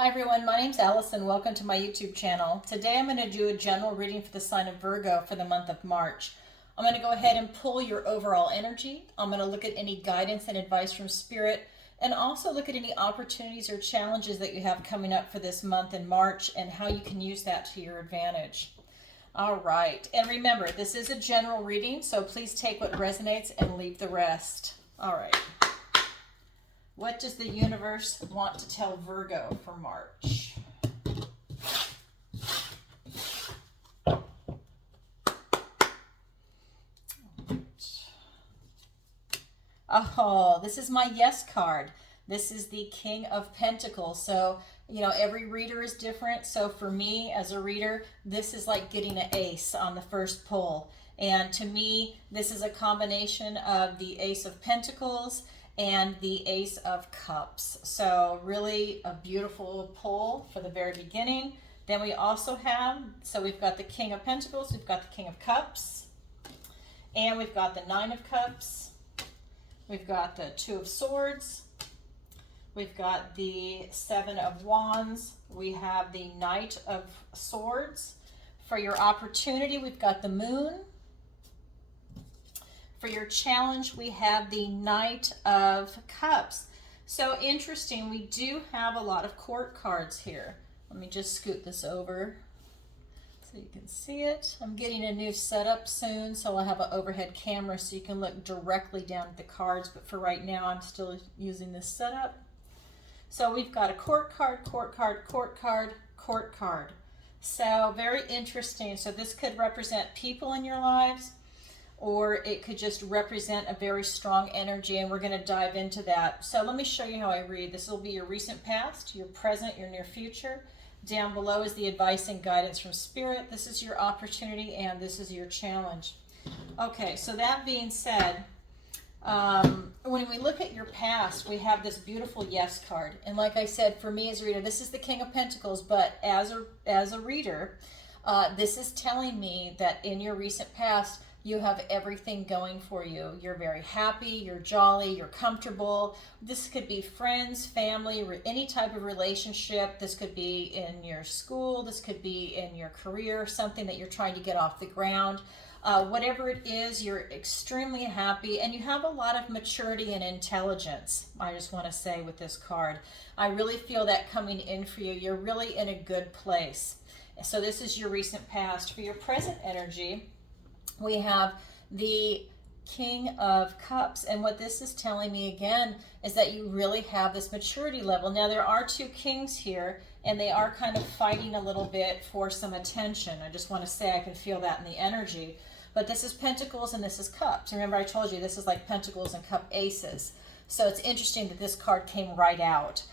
Hi everyone, my name's Allison. Welcome to my YouTube channel. Today I'm going to do a general reading for the sign of Virgo for the month of March. I'm going to go ahead and pull your overall energy. I'm going to look at any guidance and advice from Spirit, and also look at any opportunities or challenges that you have coming up for this month in March and how you can use that to your advantage. All right, and remember, this is a general reading, so please take what resonates and leave the rest. All right. What does the universe want to tell Virgo for March? Oh, this is my yes card. This is the King of Pentacles. So, every reader is different. So for me as a reader, this is like getting an ace on the first pull. And to me, this is a combination of the Ace of Pentacles and the Ace of Cups. So really a beautiful pull for the very beginning. Then we also have, so we've got the King of Pentacles, we've got the King of Cups, and we've got the Nine of Cups, we've got the Two of Swords, we've got the Seven of Wands, we have the Knight of Swords. For your opportunity, we've got the Moon. For your challenge, we have the Knight of Cups. So interesting, we do have a lot of court cards here. Let me just scoot this over so you can see it. I'm getting a new setup soon, so I'll have an overhead camera so you can look directly down at the cards, but for right now, I'm still using this setup. So we've got a court card, court card, court card, court card. So very interesting. So this could represent people in your lives, or it could just represent a very strong energy, and we're going to dive into that. So let me show you how I read. This will be your recent past, your present, your near future. Down below is the advice and guidance from Spirit. This is your opportunity, and this is your challenge. Okay, so that being said, when we look at your past, we have this beautiful yes card. And like I said, for me as a reader, this is the King of Pentacles, but as a reader, this is telling me that in your recent past, you have everything going for you. You're very happy, you're jolly, you're comfortable. This could be friends, family, any type of relationship. This could be in your school, this could be in your career, something that you're trying to get off the ground. Whatever it is, you're extremely happy, and you have a lot of maturity and intelligence, I just want to say with this card. I really feel that coming in for you. You're really in a good place. So this is your recent past. For your present energy, we have the King of Cups, and what this is telling me again is that you really have this maturity level. Now there are two kings here, and they are kind of fighting a little bit for some attention. I just want to say I can feel that in the energy. But this is Pentacles and this is Cups. Remember I told you this is like Pentacles and Cup Aces. So it's interesting that this card came right out.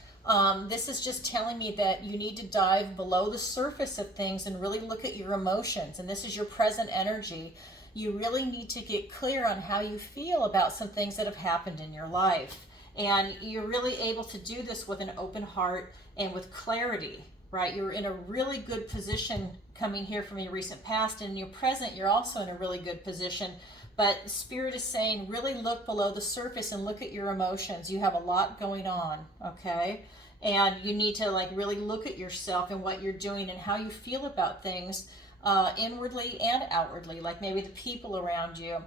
This is just telling me that you need to dive below the surface of things and really look at your emotions. And this is your present energy. You really need to get clear on how you feel about some things that have happened in your life. And you're really able to do this with an open heart and with clarity, right? You're in a really good position coming here from your recent past, and in your present, you're also in a really good position. But Spirit is saying, really look below the surface and look at your emotions. You have a lot going on, okay? And you need to really look at yourself and what you're doing and how you feel about things, inwardly and outwardly, like maybe the people around you,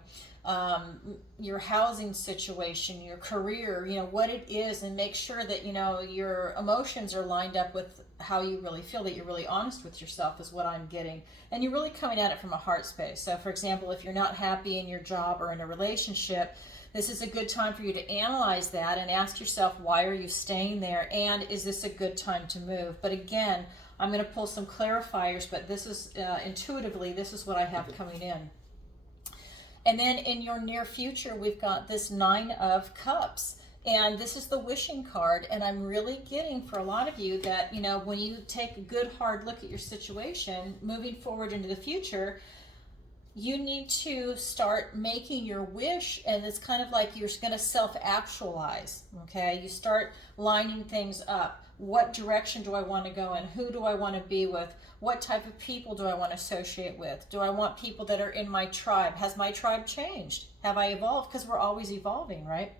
your housing situation, your career, what it is, and make sure that, your emotions are lined up with how you really feel, that you're really honest with yourself is what I'm getting. And you're really coming at it from a heart space. So for example, if you're not happy in your job or in a relationship, this is a good time for you to analyze that and ask yourself, why are you staying there? And is this a good time to move? But again, I'm going to pull some clarifiers, but this is intuitively, this is what I have coming in. And then in your near future, we've got this Nine of Cups. And this is the wishing card. And I'm really getting for a lot of you that, when you take a good hard look at your situation, moving forward into the future, you need to start making your wish, and it's kind of like you're going to self-actualize, okay? You start lining things up. What direction do I want to go in? Who do I want to be with? What type of people do I want to associate with? Do I want people that are in my tribe? Has my tribe changed? Have I evolved? Because we're always evolving, right?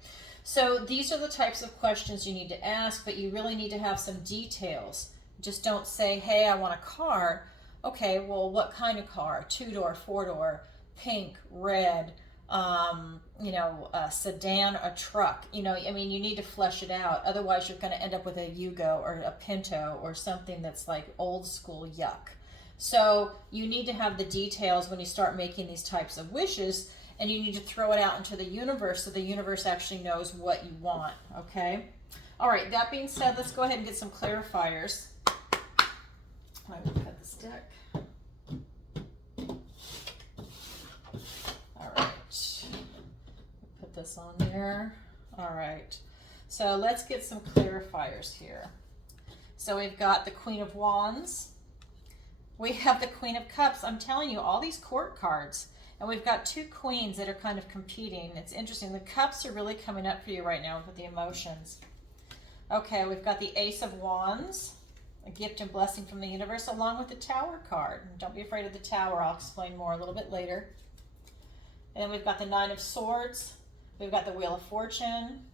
So these are the types of questions you need to ask, but you really need to have some details. Just don't say, hey, I want a car. Okay, well, what kind of car? 2-door, 4-door, pink, red, a sedan, a truck. You need to flesh it out. Otherwise, you're going to end up with a Yugo or a Pinto or something that's like old school yuck. So you need to have the details when you start making these types of wishes, and you need to throw it out into the universe so the universe actually knows what you want, okay? All right, that being said, let's go ahead and get some clarifiers. I will cut this deck. All right, put this on there. All right, so let's get some clarifiers here. So we've got the Queen of Wands. We have the Queen of Cups. I'm telling you, all these court cards. And we've got two queens that are kind of competing. It's interesting. The cups are really coming up for you right now with the emotions. Okay, we've got the Ace of Wands, a gift and blessing from the universe, along with the Tower card. And don't be afraid of the Tower. I'll explain more a little bit later. And then we've got the Nine of Swords. We've got the Wheel of Fortune.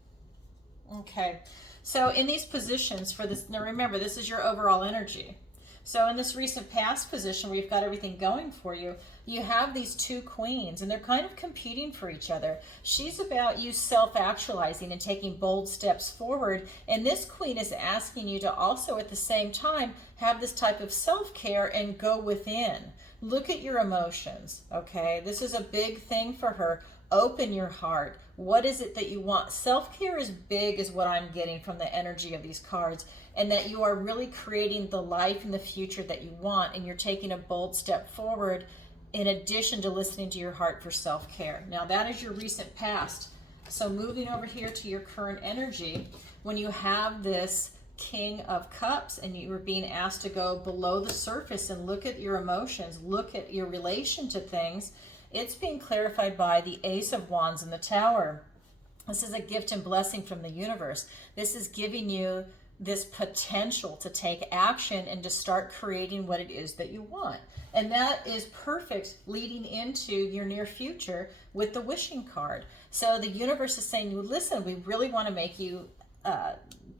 Okay, so in these positions for this, now remember, this is your overall energy. So in this recent past position where you've got everything going for you, you have these two queens and they're kind of competing for each other. She's about you self-actualizing and taking bold steps forward. And this queen is asking you to also at the same time have this type of self-care and go within. Look at your emotions, okay? This is a big thing for her. Open your heart. What is it that you want? Self-care is big is what I'm getting from the energy of these cards, and that you are really creating the life and the future that you want, and you're taking a bold step forward in addition to listening to your heart for self-care. Now that is your recent past. So moving over here to your current energy, when you have this King of Cups and you were being asked to go below the surface and look at your emotions, look at your relation to things, it's being clarified by the Ace of Wands and the Tower. This is a gift and blessing from the universe. This is giving you this potential to take action and to start creating what it is that you want. And that is perfect leading into your near future with the wishing card. So the universe is saying, listen, we really want to make you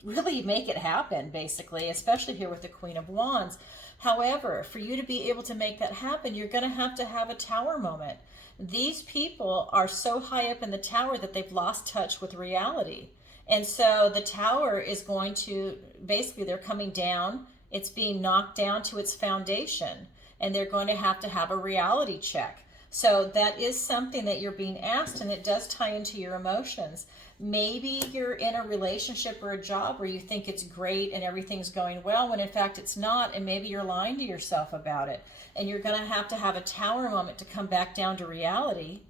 really make it happen, basically, especially here with the Queen of Wands. However, for you to be able to make that happen, you're going to have a tower moment. These people are so high up in the tower that they've lost touch with reality. And so the tower is going to, basically they're coming down, it's being knocked down to its foundation, and they're going to have a reality check. So that is something that you're being asked, and it does tie into your emotions. Maybe you're in a relationship or a job where you think it's great and everything's going well, when in fact it's not, and maybe you're lying to yourself about it. And you're going to have a tower moment to come back down to reality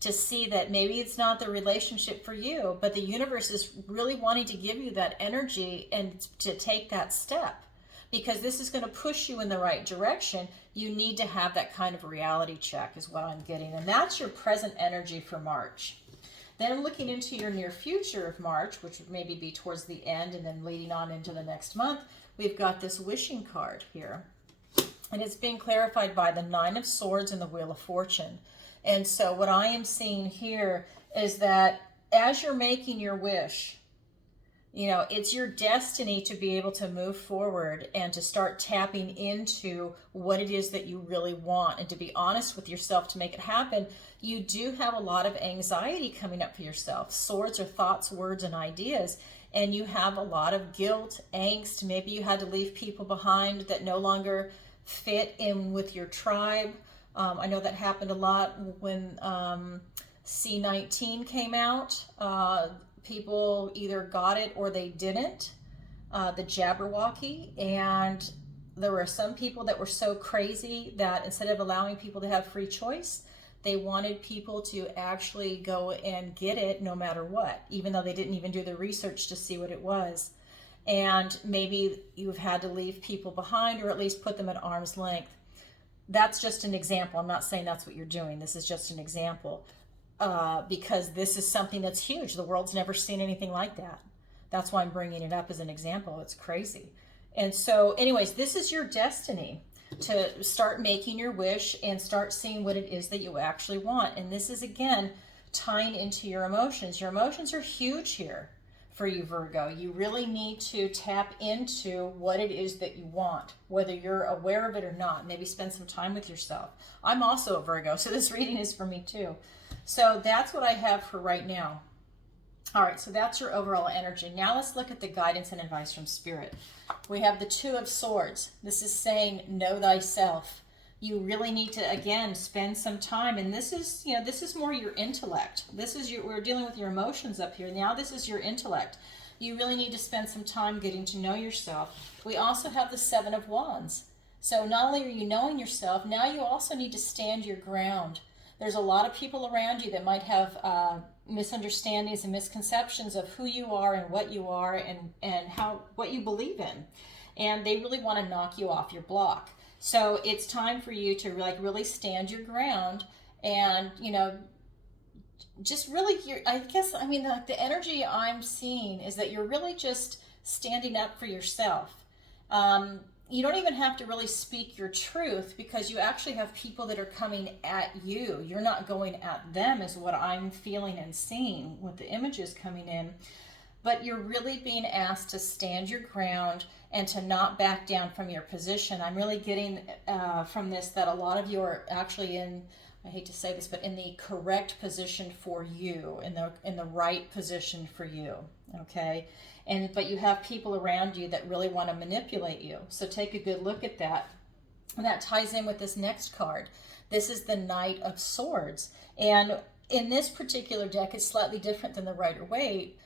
to see that maybe it's not the relationship for you, but the universe is really wanting to give you that energy and to take that step, because this is going to push you in the right direction. You need to have that kind of reality check is what I'm getting. And that's your present energy for March. Then looking into your near future of March, which would maybe be towards the end and then leading on into the next month, we've got this wishing card here. And it's being clarified by the Nine of Swords and the Wheel of Fortune. And so what I am seeing here is that as you're making your wish, it's your destiny to be able to move forward and to start tapping into what it is that you really want, and to be honest with yourself to make it happen. You do have a lot of anxiety coming up for yourself. Swords are thoughts, words, and ideas. And you have a lot of guilt, angst. Maybe you had to leave people behind that no longer fit in with your tribe. I know that happened a lot when C-19 came out. People either got it or they didn't, the Jabberwocky. And there were some people that were so crazy that instead of allowing people to have free choice, they wanted people to actually go and get it no matter what, even though they didn't even do the research to see what it was. And maybe you've had to leave people behind, or at least put them at arm's length. That's just an example. I'm not saying that's what you're doing. This is just an example, because this is something that's huge. The world's never seen anything like that. That's why I'm bringing it up as an example. It's crazy. And so anyways, this is your destiny to start making your wish and start seeing what it is that you actually want. And this is, again, tying into your emotions. Your emotions are huge here for you, Virgo. You really need to tap into what it is that you want, whether you're aware of it or not. Maybe spend some time with yourself. I'm also a Virgo, so this reading is for me too. So that's what I have for right now. All right, so that's your overall energy. Now let's look at the guidance and advice from Spirit. We have the Two of Swords. This is saying, know thyself. You really need to, again, spend some time. And this is, you know, this is more your intellect. This is your, we're dealing with your emotions up here. Now this is your intellect. You really need to spend some time getting to know yourself. We also have the Seven of Wands. So not only are you knowing yourself, now you also need to stand your ground. There's a lot of people around you that might have misunderstandings and misconceptions of who you are and what you are and how what you believe in. And they really want to knock you off your block. So it's time for you to like really stand your ground and, you know, just really, I guess, I mean, the energy I'm seeing is that you're really just standing up for yourself. You don't even have to really speak your truth because you actually have people that are coming at you. You're not going at them is what I'm feeling and seeing with the images coming in. But you're really being asked to stand your ground and to not back down from your position. I'm really getting from this that a lot of you are actually in, I hate to say this, but in the correct position for you, in the right position for you, okay? But you have people around you that really want to manipulate you. So take a good look at that. And that ties in with this next card. This is the Knight of Swords. And in this particular deck, it's slightly different than the Rider-Waite.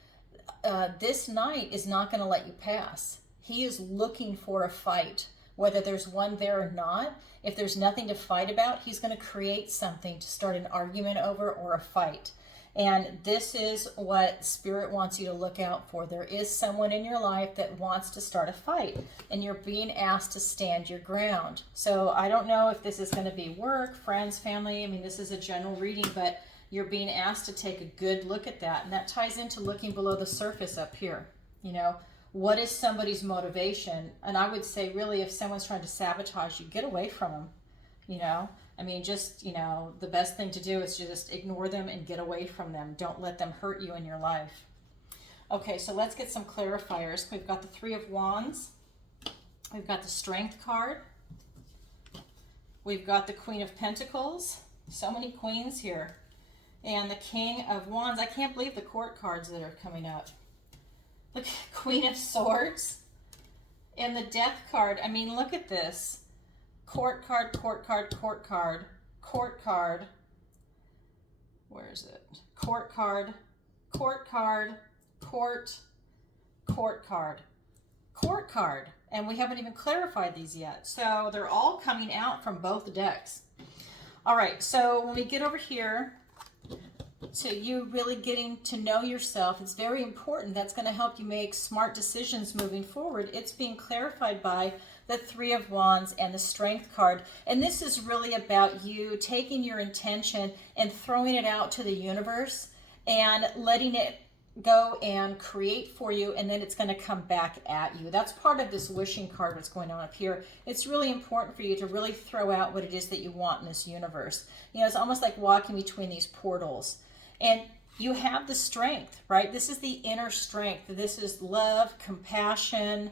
This knight is not going to let you pass. He is looking for a fight, whether there's one there or not. If there's nothing to fight about, he's going to create something to start an argument over or a fight. And this is what Spirit wants you to look out for. There is someone in your life that wants to start a fight, and you're being asked to stand your ground. So I don't know if this is going to be work, friends, family. I mean, this is a general reading, but you're being asked to take a good look at that. And that ties into looking below the surface up here. You know, what is somebody's motivation? And I would say, really, if someone's trying to sabotage you, get away from them, you know. I mean, just, you know, the best thing to do is just ignore them and get away from them. Don't let them hurt you in your life. Okay, so let's get some clarifiers. We've got the Three of Wands. We've got the Strength card. We've got the Queen of Pentacles. So many queens here. And the King of Wands. I can't believe the court cards that are coming up. The Queen of Swords. And the Death card. I mean, look at this. Court card, court card, court card, court card. Where is it? Court card, court card, court, court card, court card. And we haven't even clarified these yet. So they're all coming out from both decks. All right, so when we get over here to you really getting to know yourself, it's very important. That's going to help you make smart decisions moving forward. It's being clarified by the Three of Wands and the Strength card. And this is really about you taking your intention and throwing it out to the universe and letting it go and create for you, and then it's going to come back at you. That's part of this wishing card, what's going on up here. It's really important for you to really throw out what it is that you want in this universe. You know, it's almost like walking between these portals. And you have the strength, right? This is the inner strength. This is love, compassion.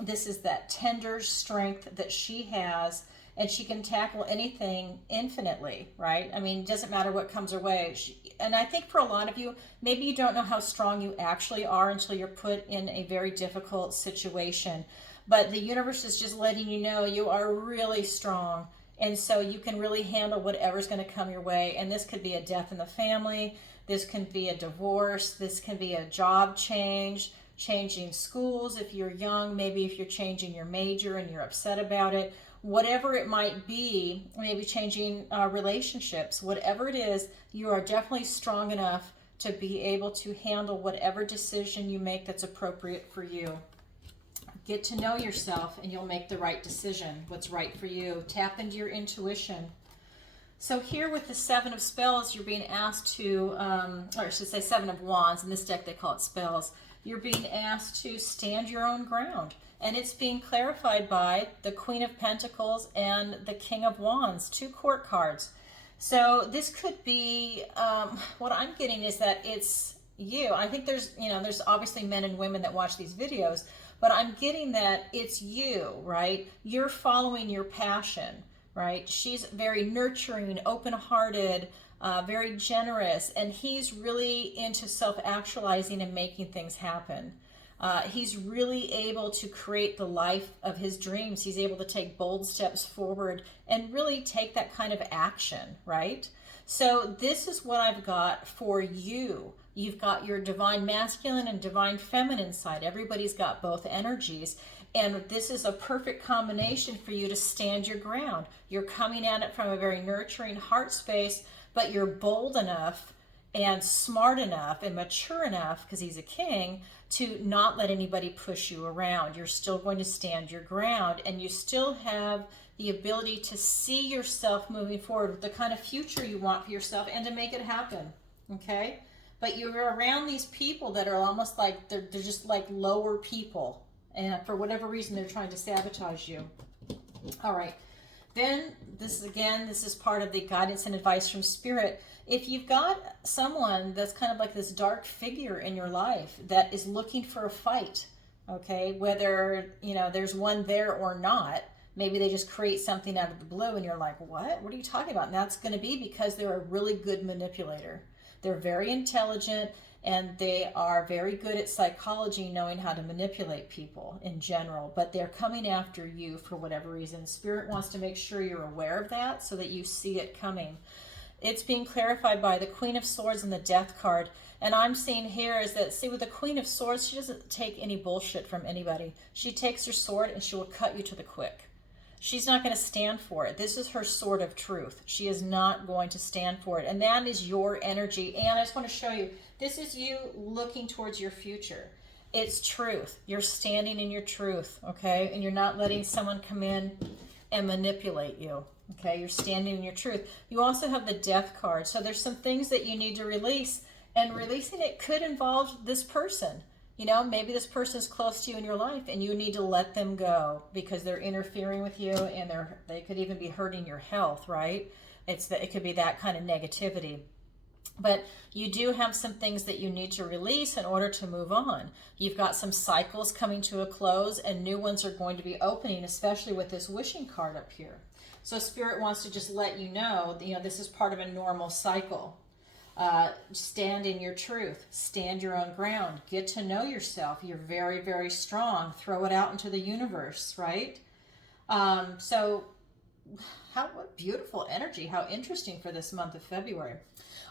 This is that tender strength that she has, and she can tackle anything infinitely, right? I mean, it doesn't matter what comes her way. And I think for a lot of you, maybe you don't know how strong you actually are until you're put in a very difficult situation. But the universe is just letting you know you are really strong. And so you can really handle whatever's going to come your way. And this could be a death in the family. This can be a divorce. This can be a job change, changing schools if you're young, maybe if you're changing your major and you're upset about it. Whatever it might be, maybe changing relationships, whatever it is, you are definitely strong enough to be able to handle whatever decision you make that's appropriate for you. Get to know yourself and you'll make the right decision, what's right for you. Tap into your intuition. So here with the Seven of Spells, you're being asked to, or I should say Seven of Wands, in this deck they call it spells. You're being asked to stand your own ground. And it's being clarified by the Queen of Pentacles and the King of Wands, two court cards. So this could be, what I'm getting is that it's you. I think there's, there's obviously men and women that watch these videos, but I'm getting that it's you, right? You're following your passion, right? She's very nurturing, open-hearted, very generous, and he's really into self-actualizing and making things happen. He's really able to create the life of his dreams. He's able to take bold steps forward and really take that kind of action, right? So this is what I've got for you. You've got your divine masculine and divine feminine side. Everybody's got both energies. And this is a perfect combination for you to stand your ground. You're coming at it from a very nurturing heart space, but you're bold enough and smart enough and mature enough, because he's a king, to not let anybody push you around. You're still going to stand your ground, and you still have the ability to see yourself moving forward with the kind of future you want for yourself and to make it happen, okay? But you're around these people that are almost like, they're just like lower people, and for whatever reason, they're trying to sabotage you. All right. Then this is part of the guidance and advice from Spirit. If you've got someone that's kind of like this dark figure in your life that is looking for a fight, okay, whether, there's one there or not, maybe they just create something out of the blue and you're like, what are you talking about? And that's going to be because they're a really good manipulator. They're very intelligent, and they are very good at psychology, knowing how to manipulate people in general, but they're coming after you for whatever reason. Spirit wants to make sure you're aware of that so that you see it coming. It's being clarified by the Queen of Swords and the Death card. And I'm seeing here is that, see, with the Queen of Swords, she doesn't take any bullshit from anybody. She takes her sword and she will cut you to the quick. She's not going to stand for it. This is her sword of truth. She is not going to stand for it. And that is your energy. And I just want to show you, this is you looking towards your future. It's truth. You're standing in your truth, okay? And you're not letting someone come in and manipulate you, okay? You're standing in your truth. You also have the Death card. So there's some things that you need to release, and releasing it could involve this person. Maybe this person is close to you in your life and you need to let them go because they're interfering with you, and they could even be hurting your health, right? It could be that kind of negativity. But you do have some things that you need to release in order to move on. You've got some cycles coming to a close, and new ones are going to be opening, especially with this wishing card up here. So Spirit wants to just let you know, this is part of a normal cycle. Stand in your truth, stand your own ground, get to know yourself. You're very, very strong. Throw it out into the universe, right? So what beautiful energy, how interesting for this month of February.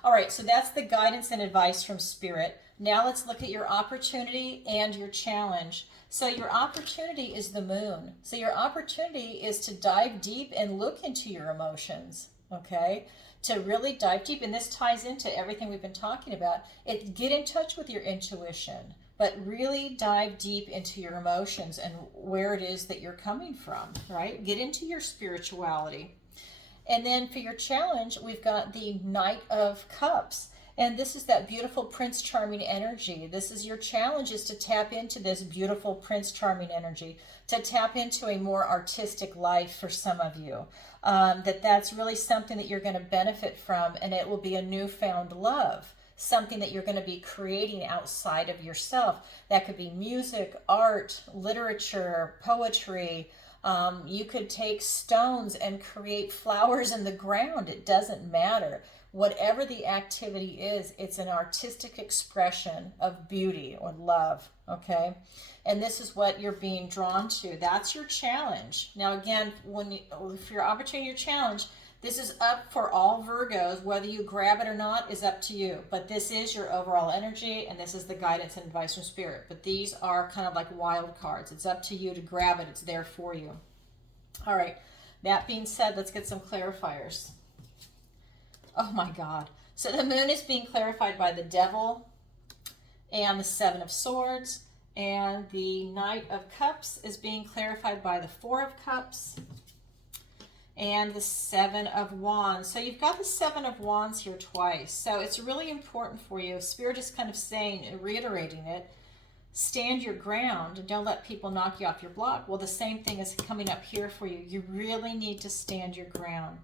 All right, so that's the guidance and advice from Spirit. Now let's look at your opportunity and your challenge. So your opportunity is the moon. So your opportunity is to dive deep and look into your emotions, okay? To really dive deep, and this ties into everything we've been talking about. Get in touch with your intuition, but really dive deep into your emotions and where it is that you're coming from, right? Get into your spirituality. And then for your challenge, we've got the Knight of Cups. And this is that beautiful Prince Charming energy. This is your challenge, is to tap into this beautiful Prince Charming energy, to tap into a more artistic life for some of you. That's really something that you're going to benefit from, and it will be a newfound love, something that you're going to be creating outside of yourself. That could be music, art, literature, poetry. You could take stones and create flowers in the ground. It doesn't matter. Whatever the activity is, it's an artistic expression of beauty or love, okay? And this is what you're being drawn to. That's your challenge. Now, again, for your opportunity, your challenge, this is up for all Virgos. Whether you grab it or not is up to you. But this is your overall energy, and this is the guidance and advice from Spirit. But these are kind of like wild cards. It's up to you to grab it. It's there for you. All right. That being said, let's get some clarifiers. Oh my God. So the moon is being clarified by the Devil and the Seven of Swords, and the Knight of Cups is being clarified by the Four of Cups and the Seven of Wands. So you've got the Seven of Wands here twice. So it's really important for you. Spirit is kind of saying, reiterating it, stand your ground and don't let people knock you off your block. Well, the same thing is coming up here for you. You really need to stand your ground.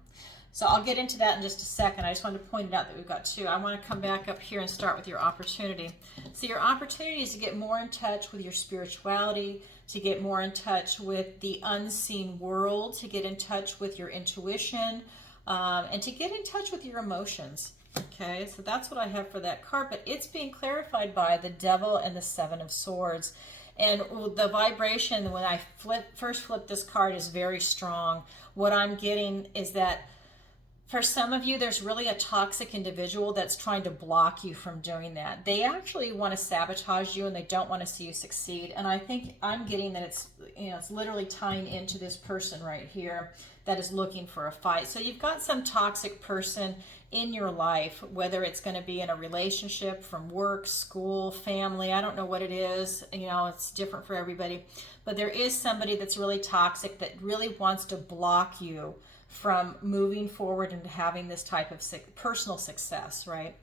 So I'll get into that in just a second. I just wanted to point it out that we've got two. I want to come back up here and start with your opportunity. So your opportunity is to get more in touch with your spirituality, to get more in touch with the unseen world, to get in touch with your intuition, and to get in touch with your emotions. Okay, so that's what I have for that card, but it's being clarified by the Devil and the Seven of Swords. And the vibration, when I first flipped this card, is very strong. What I'm getting is that for some of you, there's really a toxic individual that's trying to block you from doing that. They actually want to sabotage you and they don't want to see you succeed. And I think I'm getting that it's, it's literally tying into this person right here that is looking for a fight. So you've got some toxic person in your life, whether it's going to be in a relationship, from work, school, family, I don't know what it is, it's different for everybody, but there is somebody that's really toxic that really wants to block you from moving forward and having this type of personal success, right?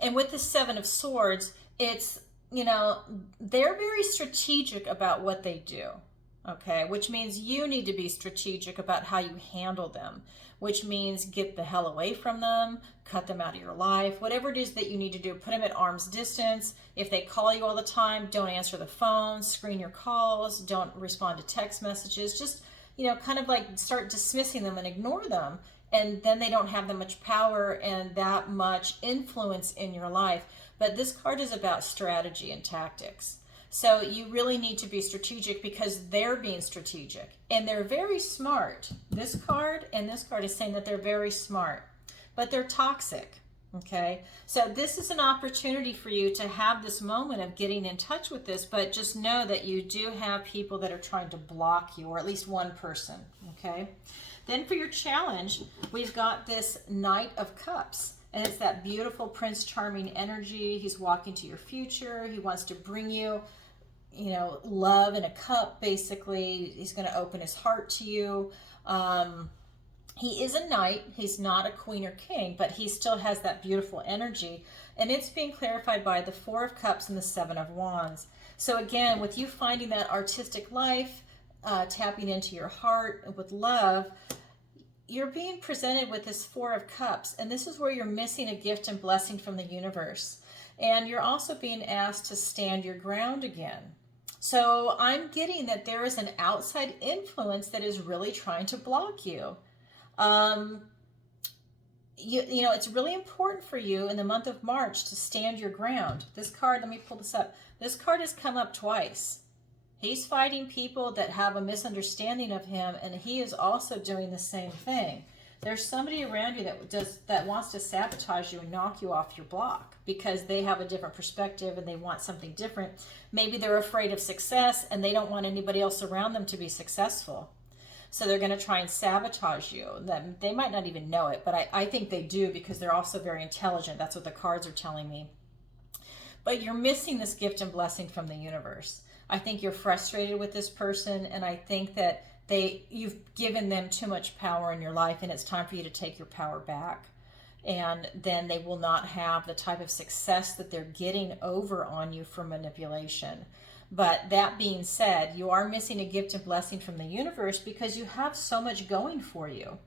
And with the Seven of Swords, it's, they're very strategic about what they do, okay? Which means you need to be strategic about how you handle them, which means get the hell away from them, cut them out of your life, whatever it is that you need to do, put them at arm's distance. If they call you all the time, don't answer the phone, screen your calls, don't respond to text messages, just kind of like start dismissing them and ignore them. And then they don't have that much power and that much influence in your life. But this card is about strategy and tactics. So you really need to be strategic because they're being strategic and they're very smart. This card and this card is saying that they're very smart, but they're toxic. Okay, so this is an opportunity for you to have this moment of getting in touch with this, but just know that you do have people that are trying to block you, or at least one person. Okay, then for your challenge, we've got this Knight of Cups, and it's that beautiful Prince Charming energy. He's walking to your future. He wants to bring you, love in a cup, basically. He's going to open his heart to you. He is a knight. He's not a queen or king, but he still has that beautiful energy. And it's being clarified by the Four of Cups and the Seven of Wands. So again, with you finding that artistic life, tapping into your heart with love, you're being presented with this Four of Cups. And this is where you're missing a gift and blessing from the universe. And you're also being asked to stand your ground again. So I'm getting that there is an outside influence that is really trying to block you. It's really important for you in the month of March to stand your ground. This card, let me pull this up. This card has come up twice. He's fighting people that have a misunderstanding of him, and he is also doing the same thing. There's somebody around you that wants to sabotage you and knock you off your block because they have a different perspective and they want something different. Maybe they're afraid of success and they don't want anybody else around them to be successful. So they're going to try and sabotage you. They might not even know it, but I think they do because they're also very intelligent. That's what the cards are telling me. But you're missing this gift and blessing from the universe. I think you're frustrated with this person, and I think that you've given them too much power in your life, and it's time for you to take your power back. And then they will not have the type of success that they're getting over on you for manipulation. But that being said, you are missing a gift and blessing from the universe because you have so much going for you.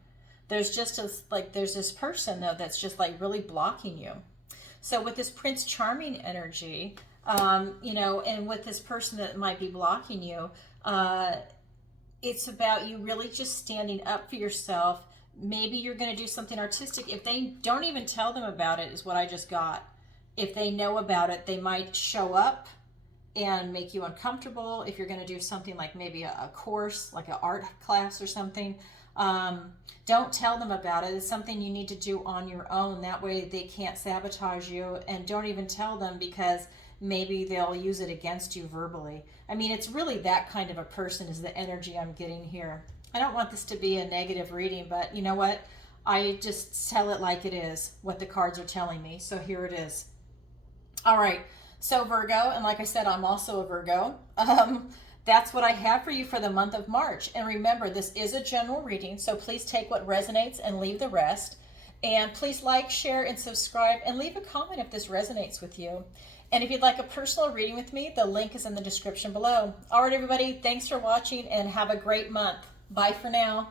There's just there's this person though that's just like really blocking you. So with this Prince Charming energy, and with this person that might be blocking you, it's about you really just standing up for yourself. Maybe you're going to do something artistic. If they don't even tell them about it, is what I just got. If they know about it, they might show up and make you uncomfortable. If you're going to do something like maybe a course, like an art class or something, don't tell them about it. It's something you need to do on your own. That way they can't sabotage you, and don't even tell them because maybe they'll use it against you verbally. I mean, it's really that kind of a person is the energy I'm getting here. I don't want this to be a negative reading, but you know what? I just tell it like it is, what the cards are telling me. So here it is. All right. So Virgo, and like I said, I'm also a Virgo. That's what I have for you for the month of March. And remember, this is a general reading, so please take what resonates and leave the rest. And please like, share, and subscribe, and leave a comment if this resonates with you. And if you'd like a personal reading with me, the link is in the description below. All right, everybody, thanks for watching, and have a great month. Bye for now.